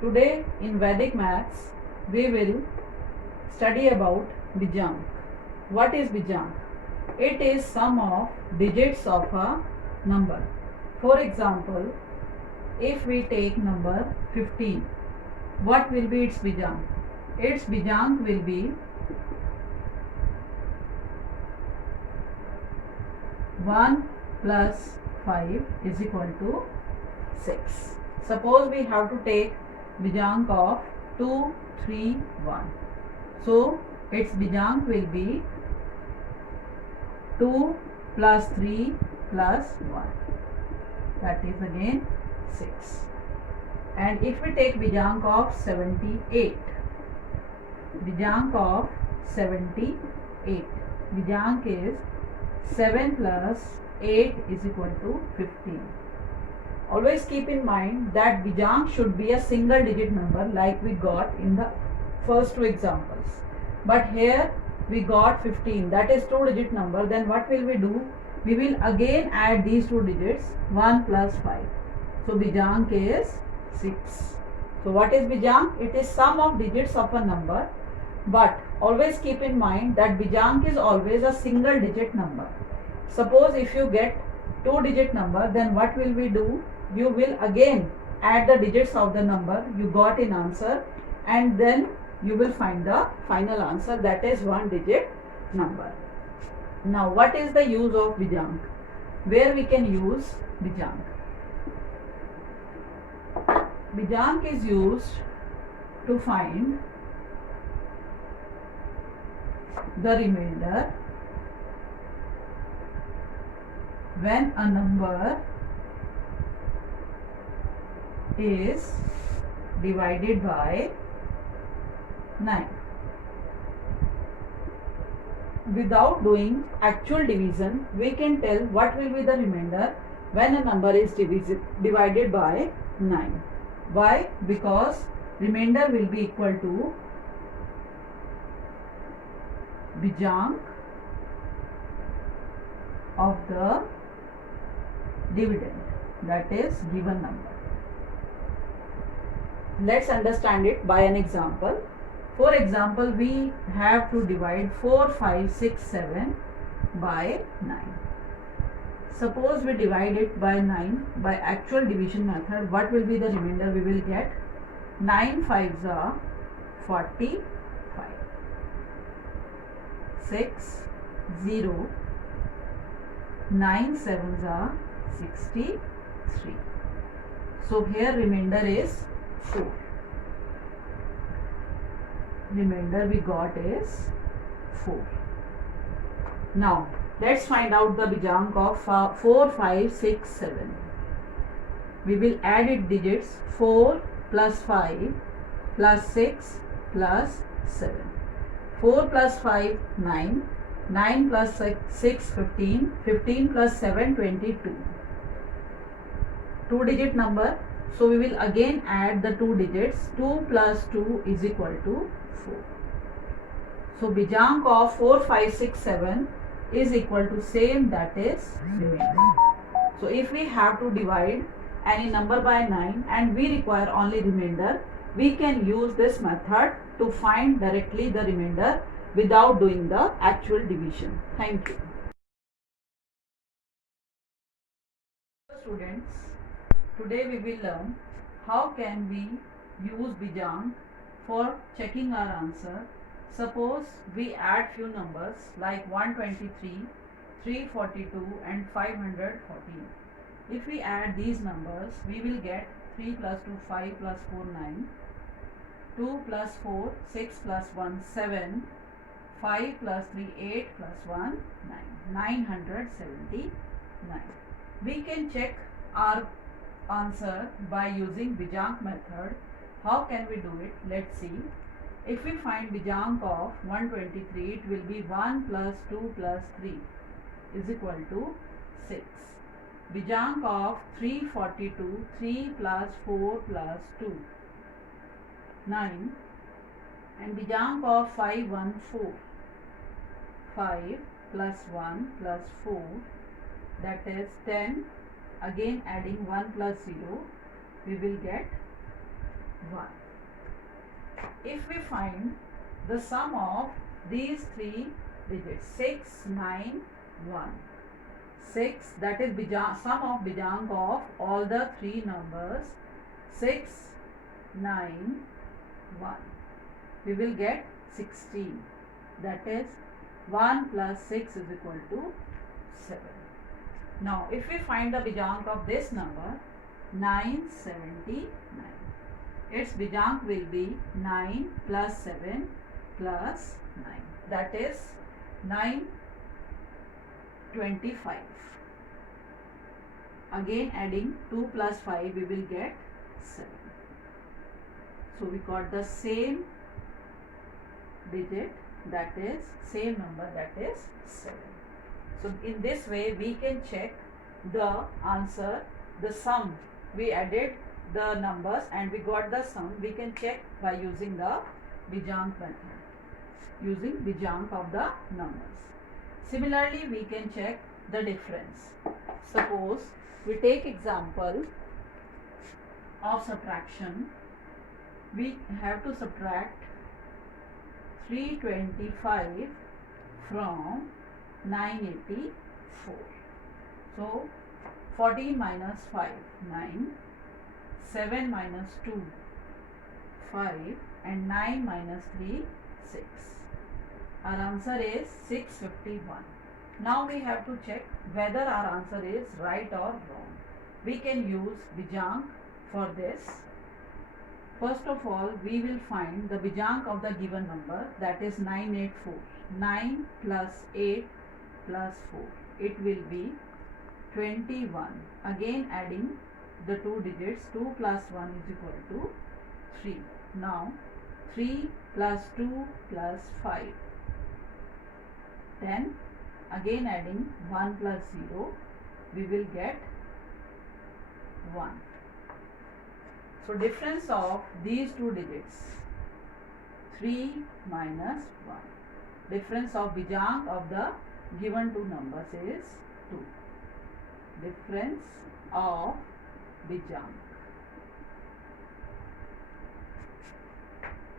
Today in Vedic maths we will study about Bijank. What is Bijank? It is sum of digits of a number. For example, if we take number 15, what will be its Bijank? Its Bijank will be 1 plus 5 is equal to 6. Suppose we have to take Bijank of 2, 3, 1. So its Bijank will be 2 plus 3 plus 1. That is again 6. And if we take Bijank of 78, Bijank of 78, Bijank is 7 plus 8 is equal to 15. Always keep in mind that Bijank should be a single digit number like we got in the first two examples. But here we got 15, that is two digit number. Then what will we do? We will again add these two digits, 1 plus 5. So Bijank is 6. So what is Bijank? It is sum of digits of a number. But always keep in mind that Bijank is always a single digit number. Suppose if you get two digit number, then what will we do? You will again add the digits of the number you got in answer, and then you will find the final answer, that is one digit number. Now what is the use of Bijank? Where we can use Bijank? Bijank is used to find the remainder when a number is divided by 9. Without doing actual division, we can tell what will be the remainder when a number is divided by 9. Why? Because remainder will be equal to Bijank of the dividend, that is given number. Let's understand it by an example. For example, we have to divide 4, 5, 6, 7 by 9. Suppose we divide it by 9 by actual division method, what will be the remainder we will get? 9 5s are 45. 6, 0, 9 7s are 63. So here remainder is 4. Remainder we got is 4. Now let's find out the Bijank of 4, 5, 6, 7. We will add it digits 4 plus 5 plus 6 plus 7. 4 plus 5, 9. 9 plus 6, 15. 15 plus 7, 22. Two digit number. So we will again add the two digits. 2 plus 2 is equal to 4. So Bijank of 4, 5, 6, 7 is equal to same, that is remainder. So if we have to divide any number by 9 and we require only remainder, we can use this method to find directly the remainder without doing the actual division. Thank you. Students, today we will learn how can we use Bijank for checking our answer. Suppose we add few numbers like 123, 342 and 514. If we add these numbers, we will get 3 plus 2, 5 plus 4, 9. 2 plus 4, 6 plus 1, 7. 5 plus 3, 8 plus 1, 9. 979. We can check our answer by using Bijank method. How can we do it? Let's see. If we find Bijank of 123, it will be 1 plus 2 plus 3 is equal to 6. Bijank of 342, 3 plus 4 plus 2, 9. And Bijank of 514, 5 plus 1 plus 4, that is 10. Again adding 1 plus 0, we will get 1. If we find the sum of these three digits, 6, 9, 1. 6, that is sum of Bijang of all the three numbers, 6, 9, 1. We will get 16. That is 1 plus 6 is equal to 7. Now, if we find the Bijang of this number, 979. Its Bijang will be 9 plus 7 plus 9. That is 925. Again adding 2 plus 5, we will get 7. So we got the same digit, that is same number, that is 7. So in this way we can check the answer, the sum. We added the numbers and we got the sum. We can check by using the Bijang method, using Bijang of the numbers. Similarly, we can check the difference. Suppose we take example of subtraction. We have to subtract 325 from 984. So 14 minus 5, 9, 7 minus 2, 5, and 9 minus 3, 6. Our answer is 651. Now we have to check whether our answer is right or wrong. We can use Bijang for this. First of all, we will find the Bijang of the given number, that is 984. 9 plus 8 plus 4. It will be 21. Again adding the two digits, 2 plus 1 is equal to 3. Now 3 plus 2 plus 5. 10. Again adding 1 plus 0, we will get 1. So difference of these two digits, 3 minus 1. Difference of Bijang of the given two numbers is 2. Difference of Bijang.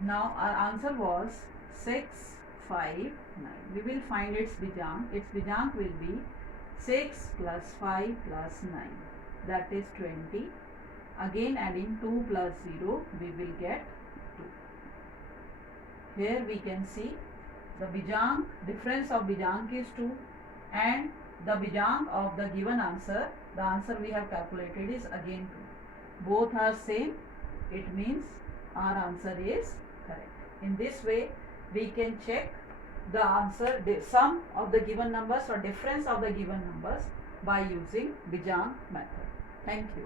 Now our answer was 6, 5, 9. We will find its Bijang. Its Bijang will be 6 plus 5 plus 9. That is 20. Again adding 2 plus 0, we will get 2. Here we can see the Bijang, difference of Bijang is 2, and the Bijang of the given answer, the answer we have calculated is again 2. Both are same, it means our answer is correct. In this way we can check the answer, the sum of the given numbers or difference of the given numbers by using Bijang method. Thank you.